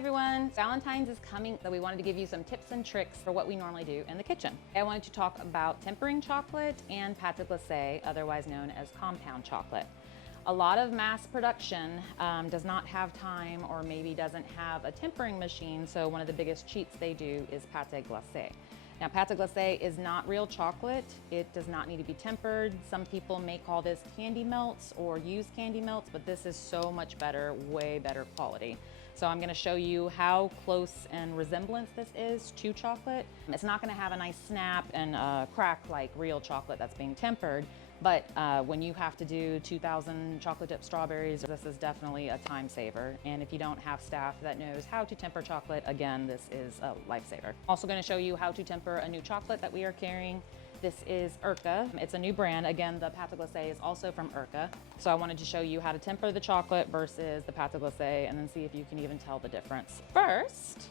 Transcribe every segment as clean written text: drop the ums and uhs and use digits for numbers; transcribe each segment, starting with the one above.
everyone, Valentine's is coming, so we wanted to give you some tips and tricks for what we normally do in the kitchen. I wanted to talk about tempering chocolate and pâte glacé, otherwise known as compound chocolate. A lot of mass production does not have time or maybe doesn't have a tempering machine, so one of the biggest cheats they do is pâte glacé. Now, pâte glacé is not real chocolate. It does not need to be tempered. Some people may call this candy melts or use candy melts, but this is so much better, way better quality. So I'm gonna show you how close in resemblance this is to chocolate. It's not gonna have a nice snap and crack like real chocolate that's being tempered, but when you have to do 2,000 chocolate dipped strawberries, this is definitely a time saver. And if you don't have staff that knows how to temper chocolate, again, this is a lifesaver. Also gonna show you how to temper a new chocolate that we are carrying. This is Urca. It's a new brand. Again, the pâte glacé is also from Urca. So I wanted to show you how to temper the chocolate versus the pâte glacé and then see if you can even tell the difference. First,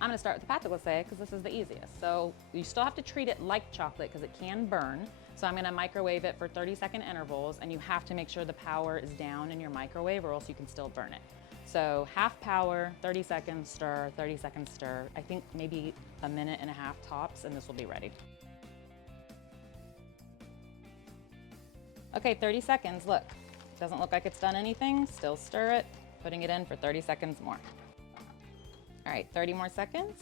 I'm gonna start with the pâte glacé because this is the easiest. So you still have to treat it like chocolate because it can burn. So I'm gonna microwave it for 30-second intervals, and you have to make sure the power is down in your microwave or else you can still burn it. So half power, 30 seconds stir, 30 seconds stir. I think maybe a minute and a half tops, and this will be ready. Okay, 30 seconds, look. Doesn't look like it's done anything, still stir it, putting it in for 30 seconds more. All right, 30 more seconds.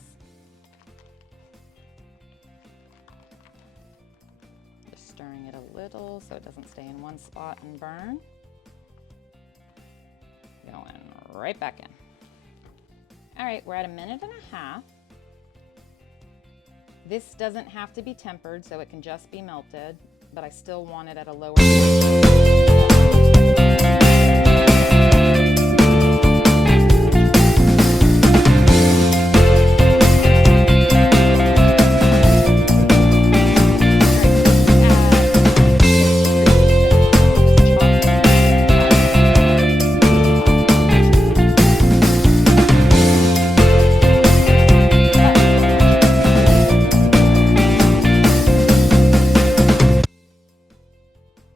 Just stirring it a little so it doesn't stay in one spot and burn. Going right back in. All right, we're at a minute and a half. This doesn't have to be tempered, so it can just be melted, but I still want it at a lower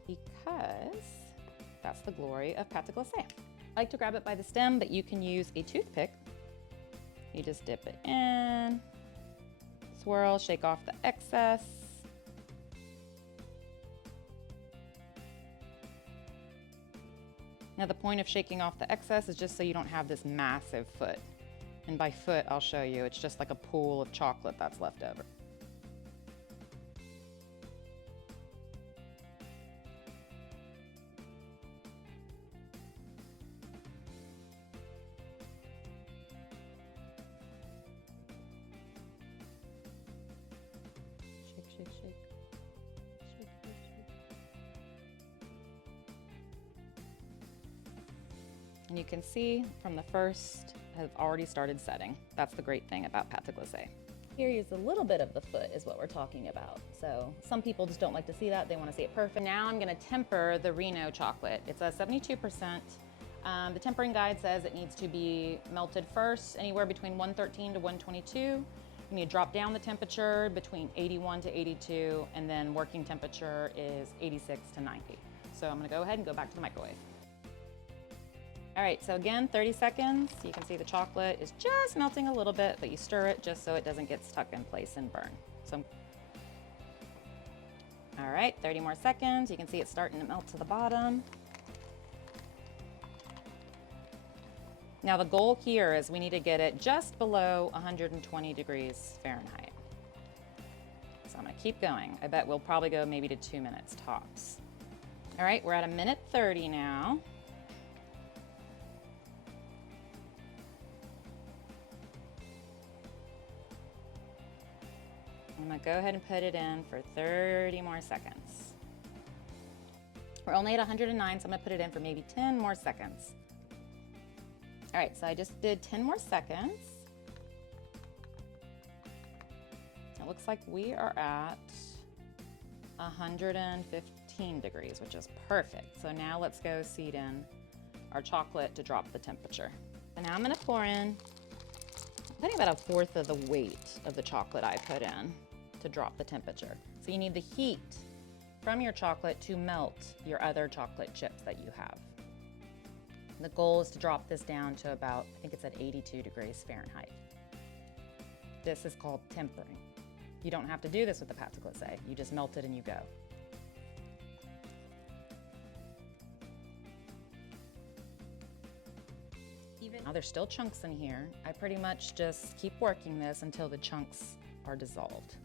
because that's the glory of pâte glacé. I like to grab it by the stem, but you can use a toothpick. You just dip it in, swirl, shake off the excess. Now the point of shaking off the excess is just so you don't have this massive foot. And by foot, I'll show you, it's just like a pool of chocolate that's left over. Shake, shake, shake. Shake, shake, shake. And you can see from the first have already started setting. That's the great thing about pâte glacé. Here is a little bit of the foot is what we're talking about. So some people just don't like to see that. They want to see it perfect. Now I'm going to temper the Reno chocolate. It's a 72%. The tempering guide says it needs to be melted first, anywhere between 113 to 122. You need to drop down the temperature between 81 to 82, and then working temperature is 86 to 90. So I'm gonna go ahead and go back to the microwave. All right, so again, 30 seconds. You can see the chocolate is just melting a little bit, but you stir it just so it doesn't get stuck in place and burn. So, all right, 30 more seconds. You can see it's starting to melt to the bottom. Now the goal here is we need to get it just below 120 degrees Fahrenheit. So I'm gonna keep going. I bet we'll probably go maybe to 2 minutes tops. All right, we're at a minute 30 now. I'm gonna go ahead and put it in for 30 more seconds. We're only at 109, so I'm gonna put it in for maybe 10 more seconds. All right, so I just did 10 more seconds. It looks like we are at 115 degrees, which is perfect. So now let's go seed in our chocolate to drop the temperature. And now I'm gonna pour in, I think about 1/4 of the weight of the chocolate I put in to drop the temperature. So you need the heat from your chocolate to melt your other chocolate chips that you have. The goal is to drop this down to about, I think it's at 82 degrees Fahrenheit. This is called tempering. You don't have to do this with the pâte glacé. You just melt it and you go. Now there's still chunks in here. I pretty much just keep working this until the chunks are dissolved.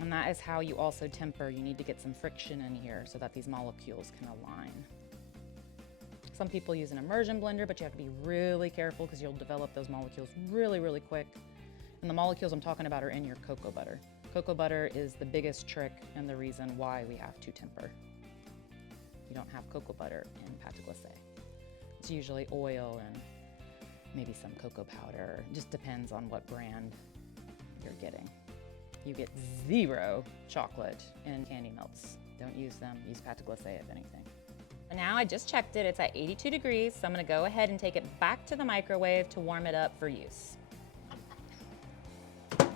And that is how you also temper. You need to get some friction in here so that these molecules can align. Some people use an immersion blender, but you have to be really careful because you'll develop those molecules really, really quick. And the molecules I'm talking about are in your cocoa butter. Cocoa butter is the biggest trick and the reason why we have to temper. You don't have cocoa butter in pâte glacé. It's usually oil and maybe some cocoa powder. It just depends on what brand you're getting. You get 0 chocolate in candy melts. Don't use them. Use pâte glacé if anything. And now I just checked it. It's at 82 degrees, so I'm gonna go ahead and take it back to the microwave to warm it up for use.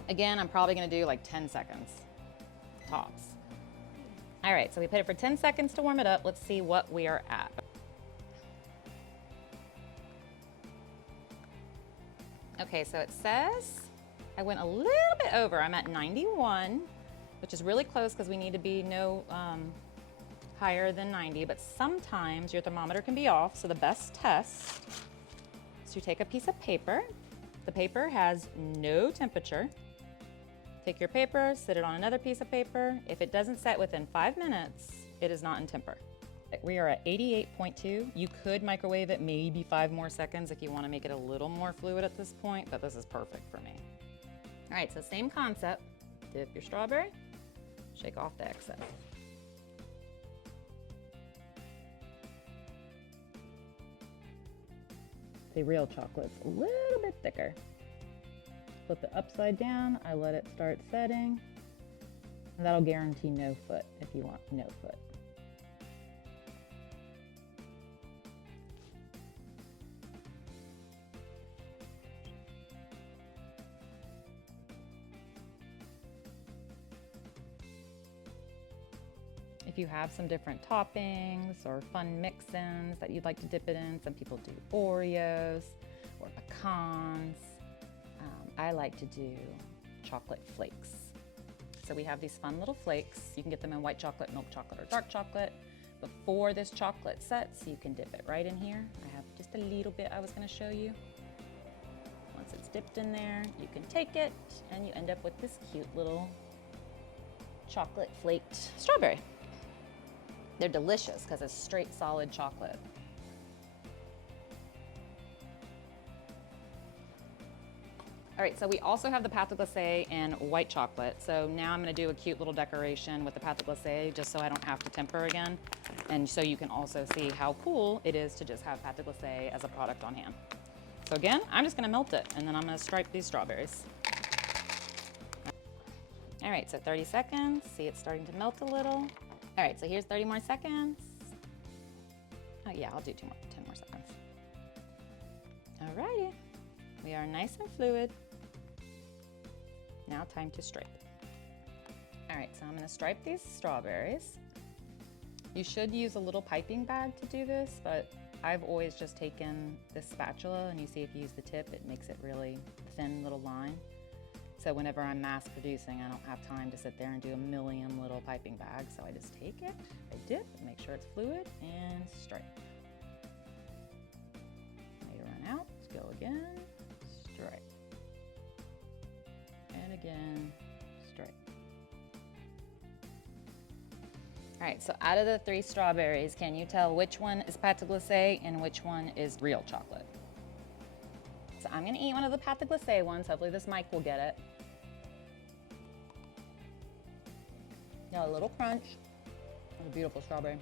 Again, I'm probably gonna do like 10 seconds, tops. All right, so we put it for 10 seconds to warm it up. Let's see what we are at. Okay, so it says I went a little bit over. I'm at 91, which is really close because we need to be no higher than 90, but sometimes your thermometer can be off, so the best test is to take a piece of paper. The paper has no temperature. Take your paper, sit it on another piece of paper. If it doesn't set within 5 minutes, it is not in temper. We are at 88.2. You could microwave it maybe 5 more seconds if you want to make it a little more fluid at this point, but this is perfect for me. All right, so same concept. Dip your strawberry, shake off the excess. The real chocolate's a little bit thicker. Flip it upside down, I let it start setting. And that'll guarantee no foot if you want no foot. If you have some different toppings or fun mix-ins that you'd like to dip it in, some people do Oreos or pecans. I like to do chocolate flakes. So we have these fun little flakes. You can get them in white chocolate, milk chocolate, or dark chocolate. Before this chocolate sets, you can dip it right in here. I have just a little bit I was gonna show you. Once it's dipped in there, you can take it and you end up with this cute little chocolate flaked strawberry. They're delicious because it's straight solid chocolate. All right, so we also have the pâte glacé and white chocolate. So now I'm gonna do a cute little decoration with the pâte glacé just so I don't have to temper again. And so you can also see how cool it is to just have pâte glacé as a product on hand. So again, I'm just gonna melt it and then I'm gonna stripe these strawberries. All right, so 30 seconds. See it's starting to melt a little. All right, so here's 30 more seconds. Oh yeah, I'll do 10 more seconds. All righty, we are nice and fluid. Now time to stripe. All right, so I'm gonna stripe these strawberries. You should use a little piping bag to do this, but I've always just taken this spatula and you see if you use the tip, it makes it really thin little line. So whenever I'm mass producing, I don't have time to sit there and do a million little piping bags. So I just take it, I dip, make sure it's fluid, and stripe. May run out, let's go again, stripe. And again, stripe. All right, so out of the 3 strawberries, can you tell which one is pâte glacé and which one is real chocolate? So I'm gonna eat one of the pâte glacé ones. Hopefully this mic will get it. Got a little crunch. What a beautiful strawberry.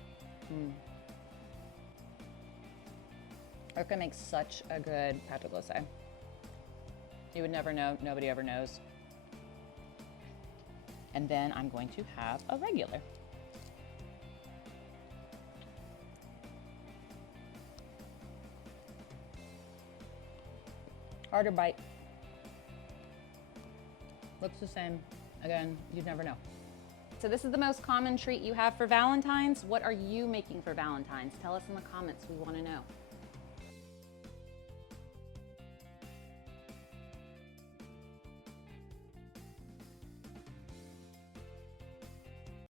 I can make such a good pâte glacé. You would never know, nobody ever knows. And then I'm going to have a regular. Harder bite. Looks the same. Again, you'd never know. so this is the most common treat you have for Valentine's. What are you making for Valentine's? Tell us in the comments, we wanna know.